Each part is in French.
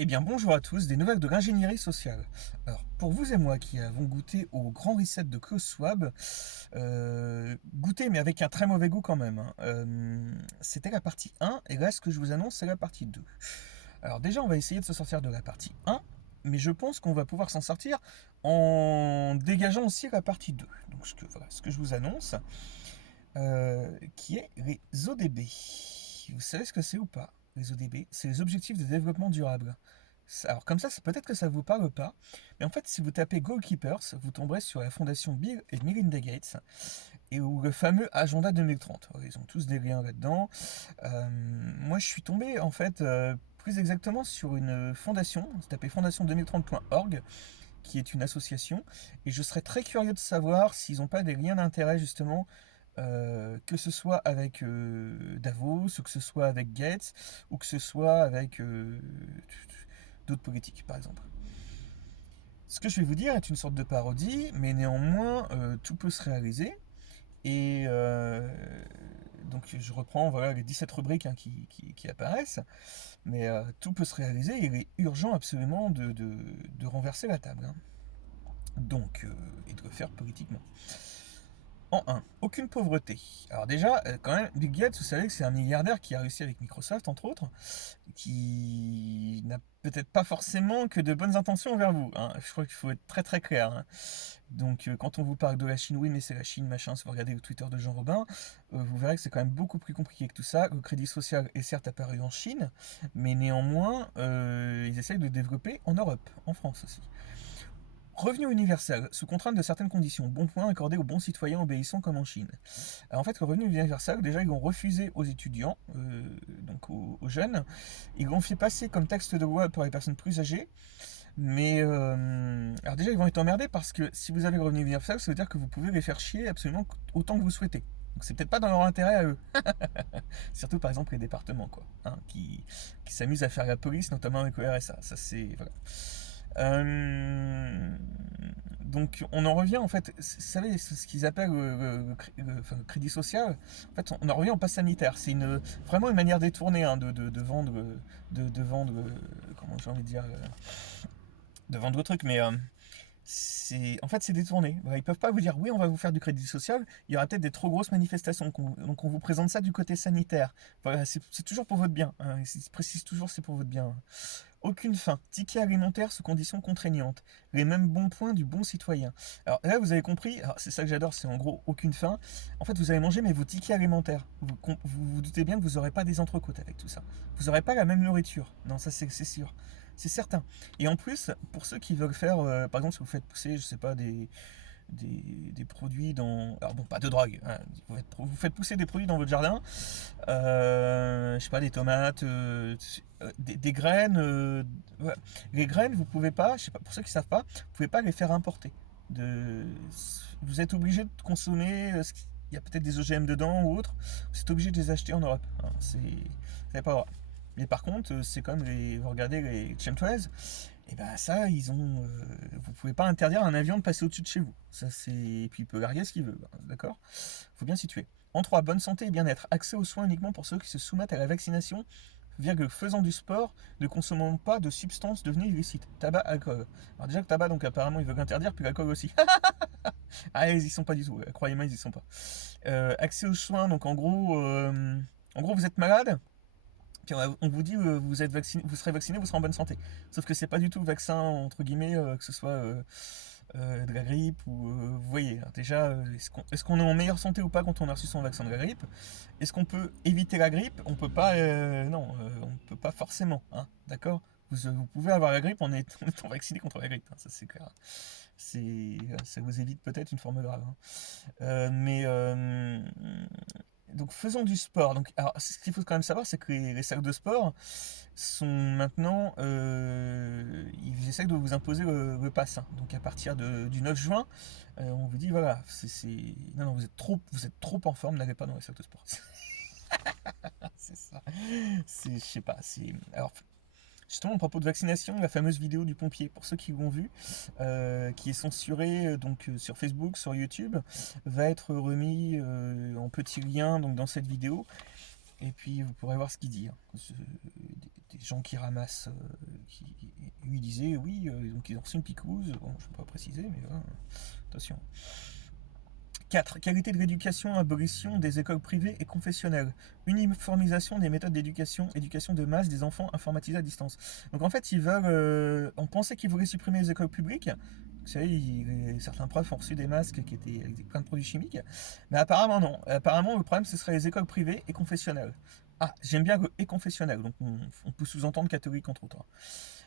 Eh bien bonjour à tous, des nouvelles de l'ingénierie sociale. Alors pour vous et moi qui avons goûté au grand reset de Klaus Schwab, goûté mais avec un très mauvais goût quand même, hein, c'était la partie 1 et là ce que je vous annonce c'est la partie 2. Alors déjà on va essayer de se sortir de la partie 1, mais je pense qu'on va pouvoir s'en sortir en dégageant aussi la partie 2. Donc voilà, ce que je vous annonce, qui est les ODB. Vous savez ce que c'est ou pas? Les ODB, c'est les objectifs de développement durable. Alors comme ça, peut-être que ça vous parle pas, mais en fait, si vous tapez Goalkeepers, vous tomberez sur la fondation Bill et Melinda Gates, et où le fameux Agenda 2030. Ils ont tous des liens là-dedans. Moi, je suis tombé, en fait, plus exactement sur une fondation, vous tapez fondation2030.org, qui est une association, et je serais très curieux de savoir s'ils n'ont pas des liens d'intérêt, justement, que ce soit avec Davos, ou que ce soit avec Gates, ou que ce soit avec d'autres politiques, par exemple. Ce que je vais vous dire est une sorte de parodie, mais néanmoins, tout peut se réaliser. Et donc je reprends voilà, les 17 rubriques hein, qui apparaissent, mais tout peut se réaliser et il est urgent absolument de renverser la table. Hein. Donc, et de le faire politiquement. En un, aucune pauvreté. Alors déjà, quand même, Bill Gates, vous savez que c'est un milliardaire qui a réussi avec Microsoft, entre autres, qui n'a peut-être pas forcément que de bonnes intentions envers vous. Hein. Je crois qu'il faut être très très clair. Hein. Donc quand on vous parle de la Chine, oui mais c'est la Chine, machin, si vous regardez le Twitter de Jean Robin, vous verrez que c'est quand même beaucoup plus compliqué que tout ça. Le crédit social est certes apparu en Chine, mais néanmoins, ils essayent de développer en Europe, en France aussi. Revenu universel, sous contrainte de certaines conditions, bon point accordé aux bons citoyens obéissants comme en Chine. Alors en fait, le revenu universel, déjà, ils l'ont refusé aux étudiants, donc aux jeunes. Ils l'ont fait passer comme texte de loi pour les personnes plus âgées. Mais alors déjà, ils vont être emmerdés parce que si vous avez le revenu universel, ça veut dire que vous pouvez les faire chier absolument autant que vous souhaitez. Donc c'est peut-être pas dans leur intérêt à eux. Surtout par exemple les départements, quoi, hein, qui s'amusent à faire la police, notamment avec le RSA. Ça c'est voilà. Donc on en revient en fait, vous savez, ce qu'ils appellent le crédit social, en fait on en revient au pass sanitaire. C'est vraiment une manière détournée hein, de vendre, vendre, comment j'ai envie de dire, de vendre le truc, mais en fait c'est détourné. Voilà, ils peuvent pas vous dire oui on va vous faire du crédit social, il y aura peut-être des trop grosses manifestations, donc on vous présente ça du côté sanitaire. Voilà, c'est toujours pour votre bien, hein, ils précisent toujours c'est pour votre bien. Aucune fin. Ticket alimentaire sous conditions contraignantes. Les mêmes bons points du bon citoyen. Alors là, vous avez compris, c'est ça que j'adore, c'est en gros aucune fin. En fait, vous allez manger, mais vos tickets alimentaires. Vous doutez bien que vous n'aurez pas des entrecôtes avec tout ça. Vous n'aurez pas la même nourriture. Non, ça c'est sûr. C'est certain. Et en plus, pour ceux qui veulent faire, par exemple, si vous faites pousser, je sais pas, des produits dans. Alors bon, pas de drogue. Hein, vous faites pousser des produits dans votre jardin, je sais pas, des tomates, des graines. Ouais. Les graines, vous pouvez pas, je sais pas, pour ceux qui savent pas, vous pouvez pas les faire importer. De, vous êtes obligé de consommer. Il y a peut-être des OGM dedans ou autre. Vous êtes obligé de les acheter en Europe. Hein, c'est pas vrai. Mais par contre, c'est comme vous regardez les chemtrails, et ben ça, vous pouvez pas interdire à un avion de passer au-dessus de chez vous. Ça c'est, et puis il peut larguer ce qu'il veut, d'accord. Faut bien situer. En 3, bonne santé et bien-être. Accès aux soins uniquement pour ceux qui se soumettent à la vaccination, virgule, faisant du sport, ne consommant pas de substances devenues illicites. Tabac, alcool. Alors déjà le tabac, donc apparemment ils veulent interdire, puis l'alcool aussi. Ah, ils y sont pas du tout. Croyez-moi, ils y sont pas. Accès aux soins, donc en gros, vous êtes malade. Puis on vous dit vous êtes vacciné, vous serez vacciné, vous serez en bonne santé. Sauf que c'est pas du tout vaccin entre guillemets, que ce soit de la grippe ou vous voyez. Alors déjà, est-ce qu'on est en meilleure santé ou pas quand on a reçu son vaccin de la grippe? Est-ce qu'on peut éviter la grippe? On peut pas, non, on peut pas forcément, hein, d'accord? Vous pouvez avoir la grippe en étant vacciné contre la grippe, hein, ça c'est clair. Ça vous évite peut-être une forme grave. Hein. Mais donc faisons du sport. Donc, alors, ce qu'il faut quand même savoir, c'est que les salles de sport sont maintenant, ils essayent de vous imposer le pass. Hein. Donc à partir du 9 juin, on vous dit voilà, non, non, vous êtes trop en forme, n'allez pas dans les salles de sport. C'est ça. Je sais pas. Alors justement, à propos de vaccination, la fameuse vidéo du pompier, pour ceux qui l'ont vu, qui est censurée sur Facebook, sur YouTube, va être remis en petit lien donc, dans cette vidéo. Et puis vous pourrez voir ce qu'il dit. Hein. des gens qui ramassent, qui lui disaient oui, donc ils ont reçu une picouse, bon, je ne peux pas préciser, mais voilà, attention. 4. Qualité de l'éducation, abolition des écoles privées et confessionnelles. Uniformisation des méthodes d'éducation, éducation de masse des enfants informatisés à distance. Donc en fait, ils veulent. On pensait qu'ils voulaient supprimer les écoles publiques. Vous savez, certains profs ont reçu des masques qui étaient avec plein de produits chimiques. Mais apparemment, non. Apparemment, le problème, ce serait les écoles privées et confessionnelles. Ah, j'aime bien le et confessionnel, donc on peut sous-entendre catholique entre autres.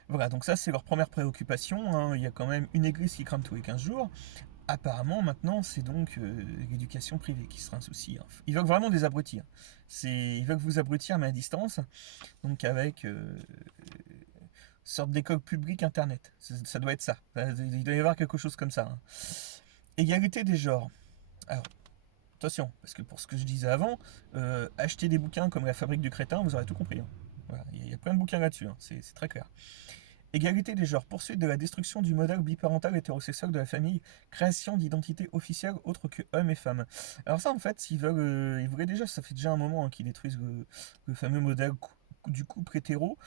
Voilà, donc ça, c'est leur première préoccupation, hein. Il y a quand même une église qui crame tous les 15 jours. Apparemment, maintenant, c'est donc l'éducation privée qui sera un souci, hein. Ils veulent vraiment des abrutis, hein. Ils veulent vous abrutir, mais à distance, donc avec sorte d'école publique internet. Ça doit être ça. Il doit y avoir quelque chose comme ça, hein. Égalité des genres. Alors, attention, parce que pour ce que je disais avant, acheter des bouquins comme La Fabrique du crétin, vous aurez tout compris, hein. Voilà, il y a plein de bouquins là-dessus, hein. C'est très clair. Égalité des genres, poursuite de la destruction du modèle biparental hétérosexuel de la famille, création d'identités officielles autres que hommes et femmes. Alors ça, en fait, ils voulaient déjà, ça fait déjà un moment, hein, qu'ils détruisent le fameux modèle du couple hétéro,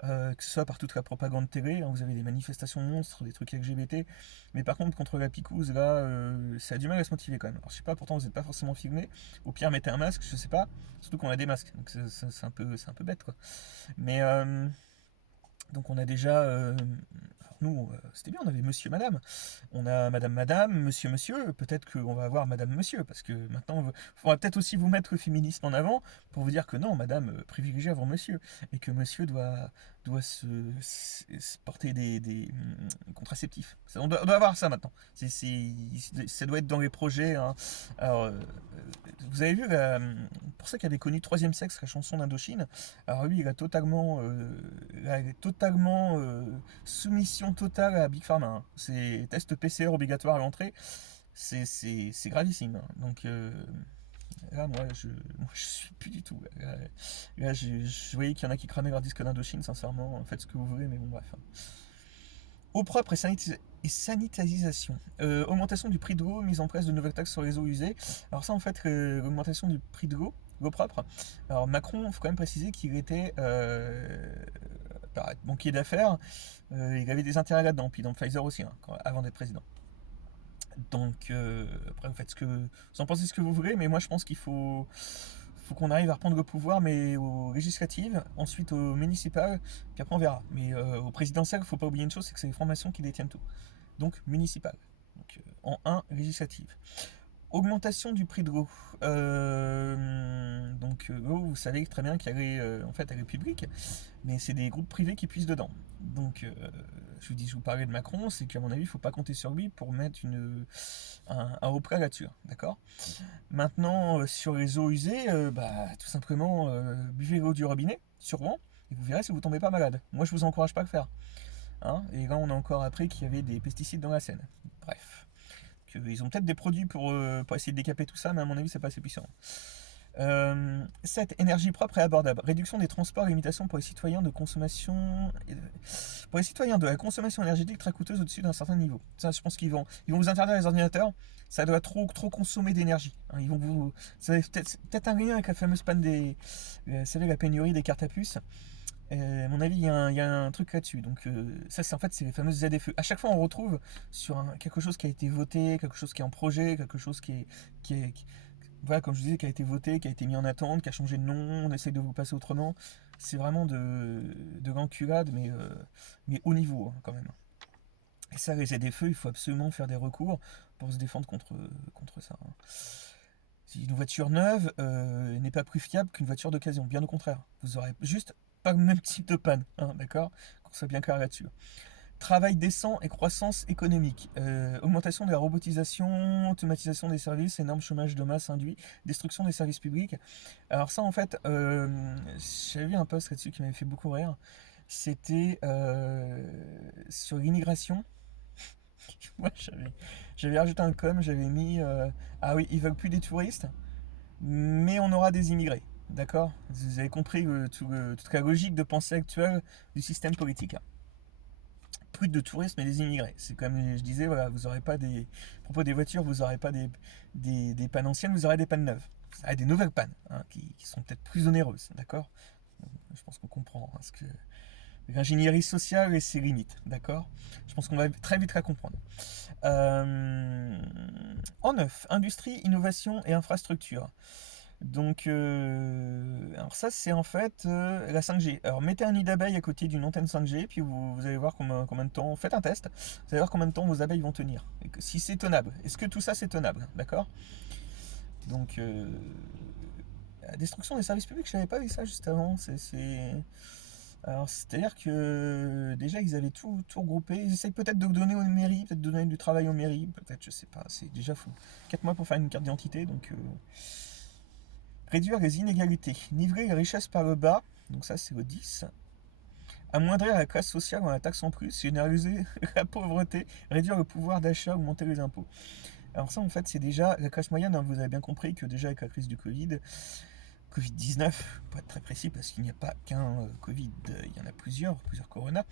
que ce soit par toute la propagande télé, hein. Vous avez des manifestations monstres, des trucs LGBT, mais par contre, contre la picouse, là, ça a du mal à se motiver quand même. Alors je sais pas, pourtant vous n'êtes pas forcément filmé, au pire mettez un masque, je sais pas, surtout qu'on a des masques, donc c'est un peu bête, quoi. Mais... donc on a déjà, nous, c'était bien, on avait monsieur, madame. On a madame, madame, monsieur, monsieur. Peut-être qu'on va avoir madame, monsieur, parce que maintenant, il faudra peut-être aussi vous mettre le féminisme en avant pour vous dire que non, madame privilégie avant monsieur, et que monsieur doit se porter des contraceptifs. On doit avoir ça maintenant. Ça doit être dans les projets, hein. Alors, vous avez vu, pour ceux qui avaient connu Troisième Sexe, la chanson d'Indochine, alors lui, il a totalement soumission totale à Big Pharma, hein. C'est test PCR obligatoire à l'entrée, c'est gravissime, hein. Donc là, moi, je suis plus du tout. Là, je voyais qu'il y en a qui cramaient leur disque d'Indochine, sincèrement. Faites ce que vous voulez, mais bon, bref. Eau propre et sanitarisation. Augmentation du prix de l'eau, mise en place de nouvelles taxes sur les eaux usées. Alors ça, en fait, l'augmentation du prix de l'eau propre. Alors Macron, il faut quand même préciser qu'il était banquier d'affaires. Il avait des intérêts là-dedans, puis dans Pfizer aussi, hein, avant d'être président. Donc après, vous faites vous en pensez ce que vous voulez, mais moi je pense qu'il faut qu'on arrive à reprendre le pouvoir, mais aux législatives, ensuite aux municipales, puis après on verra. Mais au présidentiel, il ne faut pas oublier une chose, c'est que c'est les formations qui détiennent tout. Donc municipal. Donc en un, législative. Augmentation du prix de l'eau. Donc l'eau, vous savez très bien qu'elle est, en fait, elle est publique, mais c'est des groupes privés qui puissent dedans. Donc je vous parlais de Macron, c'est qu'à mon avis, il ne faut pas compter sur lui pour mettre un haut prix là-dessus, d'accord. Maintenant, sur les eaux usées, tout simplement, buvez l'eau du robinet, sûrement, et vous verrez si vous tombez pas malade. Moi, je vous encourage pas à le faire, hein. Et là, on a encore appris qu'il y avait des pesticides dans la Seine. Bref. Ils ont peut-être des produits pour essayer de décaper tout ça, mais à mon avis, c'est pas assez puissant. 7. Énergie propre et abordable. Réduction des transports, limitation pour les citoyens de consommation. Pour les citoyens de la consommation énergétique très coûteuse au-dessus d'un certain niveau. Ça, je pense qu'ils vont vous interdire les ordinateurs. Ça doit trop consommer d'énergie, hein. Ça va peut-être un lien avec la fameuse panne vous savez, la pénurie des cartes à puce. À mon avis, il y a un truc là-dessus. Donc, ça, c'est les fameuses ZFE. À chaque fois, on retrouve sur quelque chose qui a été voté, quelque chose qui est en projet, quelque chose voilà, comme je disais, qui a été voté, qui a été mis en attente, qui a changé de nom, on essaye de vous passer autrement. C'est vraiment de l'enculade, mais haut niveau, hein, quand même. Et ça, les ZFE, il faut absolument faire des recours pour se défendre contre ça, hein. Une voiture neuve n'est pas plus fiable qu'une voiture d'occasion, bien au contraire. Vous aurez juste pas le même type de panne, hein, d'accord. Qu'on soit bien clair là-dessus. Travail décent et croissance économique. Augmentation de la robotisation, automatisation des services, énorme chômage de masse induit, destruction des services publics. Alors ça, en fait, j'avais vu un post là-dessus qui m'avait fait beaucoup rire. C'était sur l'immigration. Moi, j'avais rajouté un com, j'avais mis ah oui, ils veulent plus des touristes, mais on aura des immigrés. D'accord. Vous avez compris toute la logique de pensée actuelle du système politique. Plus de tourisme et des immigrés. C'est comme je disais, voilà, vous n'aurez pas à propos des voitures, vous n'aurez pas des pannes anciennes, vous aurez des pannes neuves. Vous aurez des nouvelles pannes, hein, qui sont peut-être plus onéreuses. D'accord. Je pense qu'on comprend, hein, L'ingénierie sociale et ses limites, d'accord? Je pense qu'on va très vite la comprendre. En neuf, industrie, innovation et infrastructure. Donc, alors ça, c'est en fait la 5G. Alors, mettez un nid d'abeilles à côté d'une antenne 5G, puis vous allez voir combien de temps. Faites un test, vous allez voir combien de temps vos abeilles vont tenir. Et si c'est tenable. Est-ce que tout ça, c'est tenable? D'accord? Donc, la destruction des services publics, je savais pas vu ça juste avant. Alors, c'est-à-dire que déjà, ils avaient tout regroupé. Ils essayent peut-être de donner aux mairies, peut-être de donner du travail aux mairies, peut-être, je sais pas. C'est déjà fou. 4 mois pour faire une carte d'identité, donc. Réduire les inégalités, niveler les richesses par le bas, donc ça c'est le 10. Amoindrir la classe sociale en la taxe en plus, généraliser la pauvreté, réduire le pouvoir d'achat, augmenter les impôts. Alors ça en fait c'est déjà la classe moyenne, hein, vous avez bien compris que déjà avec la crise du Covid-19, pour être très précis parce qu'il n'y a pas qu'un Covid, il y en a plusieurs corona,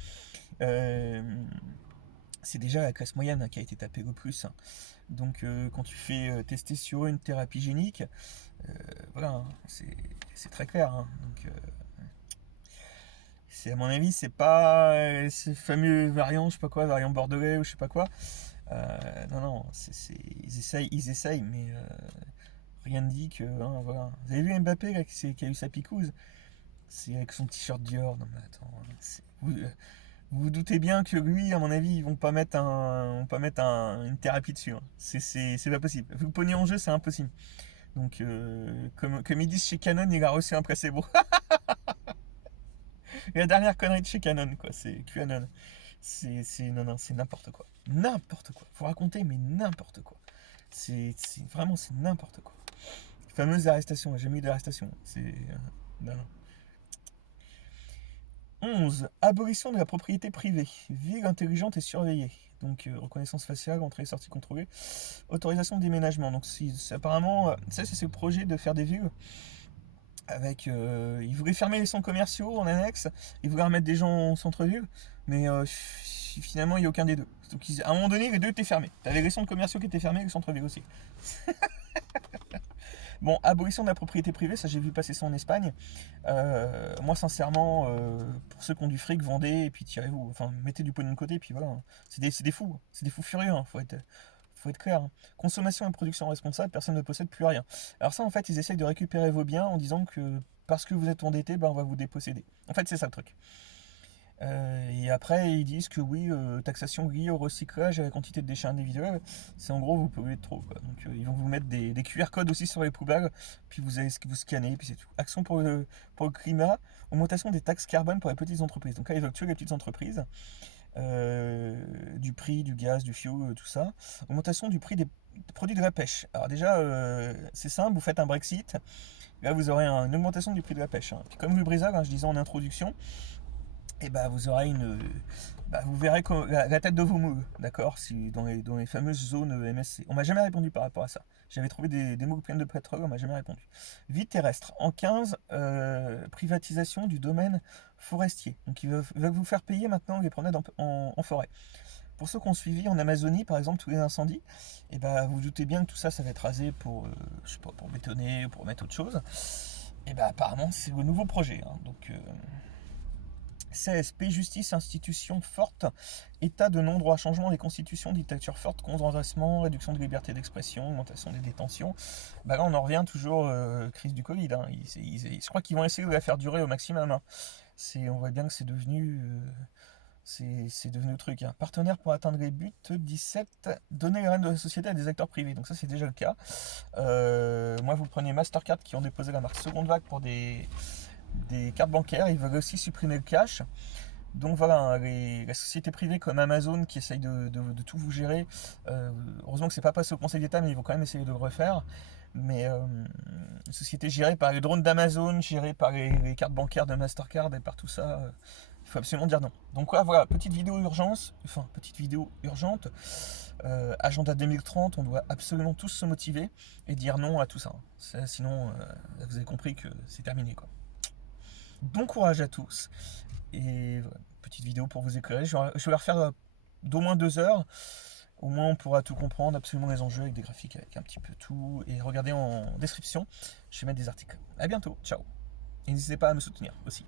euh, c'est déjà la classe moyenne, hein, qui a été tapée le plus, hein. Donc quand tu fais tester sur eux une thérapie génique, voilà, hein, c'est très clair, hein. Donc, à mon avis, c'est pas ces fameux variants, je sais pas quoi, variant bordelais ou je sais pas quoi. Non, non, ils essayent, mais rien ne dit que, hein, voilà. Vous avez vu Mbappé là, qui a eu sa picouse? C'est avec son t-shirt Dior. Non mais attends, hein, vous vous doutez bien que lui, à mon avis, ils vont pas mettre une thérapie dessus, hein. C'est pas possible. Vu le pognon en jeu, c'est impossible. Donc, comme ils disent chez Canon, il a reçu un placebo. La dernière connerie de chez Canon, quoi, c'est QAnon. Non, non, c'est n'importe quoi. N'importe quoi. Faut raconter, mais n'importe quoi. Vraiment, c'est n'importe quoi. Fameuse arrestation, j'ai mis d'arrestation. Non, non. 11. Abolition de la propriété privée. Ville intelligente et surveillée. Donc, reconnaissance faciale, entrée et sortie contrôlée. Autorisation de déménagement. Donc, apparemment, ça, c'est le projet de faire des villes avec. Ils voulaient fermer les centres commerciaux en annexe, ils voulaient remettre des gens en centre-ville, mais finalement, il n'y a aucun des deux. Donc, à un moment donné, les deux étaient fermés. T'avais les centres commerciaux qui étaient fermés et le centre-ville aussi. Bon, abolition de la propriété privée, ça j'ai vu passer ça en Espagne. Moi, sincèrement, pour ceux qui ont du fric, vendez et puis tirez-vous. Enfin, mettez du pognon de côté, et puis voilà. C'est des fous. C'est des fous furieux, hein. Faut être clair, hein. Consommation et production responsable, personne ne possède plus rien. Alors ça, en fait, ils essayent de récupérer vos biens en disant que parce que vous êtes endetté, ben, on va vous déposséder. En fait, c'est ça le truc. Et après, ils disent que oui, taxation liée au recyclage et à la quantité de déchets individuels, c'est en gros vous polluez de trop, quoi. Donc ils vont vous mettre des QR codes aussi sur les poubelles, puis vous allez vous scanner, puis c'est tout. Action pour le climat, augmentation des taxes carbone pour les petites entreprises. Donc là, ils veulent tuer les petites entreprises, du prix du gaz, du fioul, tout ça. Augmentation du prix des produits de la pêche. Alors déjà, c'est simple, vous faites un Brexit, là vous aurez une augmentation du prix de la pêche, hein. Puis comme le brisage, hein, je disais en introduction, et bah vous aurez vous verrez la tête de vos moules, d'accord, si, dans les fameuses zones MSC. On m'a jamais répondu par rapport à ça. J'avais trouvé des moules pleines de pétrole, on m'a jamais répondu. Vie terrestre. En 15, privatisation du domaine forestier. Donc ils veulent vous faire payer maintenant les promenades en forêt. Pour ceux qui ont suivi en Amazonie, par exemple, tous les incendies, et bah vous doutez bien que tout ça, ça va être rasé pour, je sais pas, pour bétonner, pour mettre autre chose. Et bah apparemment, c'est le nouveau projet, hein. Donc, CSP, justice, institution forte, état de non-droit, changement des constitutions, dictature forte, redressement, réduction de liberté d'expression, augmentation des détentions. Bah là, on en revient toujours, crise du Covid, hein. Je crois qu'ils vont essayer de la faire durer au maximum, hein. On voit bien que c'est devenu le truc, hein. Partenaire pour atteindre les buts. 17. Donner les rênes de la société à des acteurs privés. Donc ça, c'est déjà le cas. Moi, vous prenez Mastercard qui ont déposé la marque Seconde Vague pour des cartes bancaires. Ils veulent aussi supprimer le cash. Donc voilà, hein, la société privée comme Amazon qui essaye de tout vous gérer. Heureusement que c'est pas passé au Conseil d'État, mais ils vont quand même essayer de le refaire. Mais une société gérée par les drones d'Amazon, gérée par les cartes bancaires de Mastercard et par tout ça, il faut absolument dire non. Donc voilà, petite vidéo urgente. Agenda 2030, on doit absolument tous se motiver et dire non à tout ça. Sinon, vous avez compris que c'est terminé, quoi. Bon courage à tous. Et voilà, petite vidéo pour vous éclairer. Je vais la refaire d'au moins 2 heures. Au moins on pourra tout comprendre, absolument les enjeux avec des graphiques, avec un petit peu tout. Et regardez en description, je vais mettre des articles. A bientôt, ciao. Et n'hésitez pas à me soutenir aussi.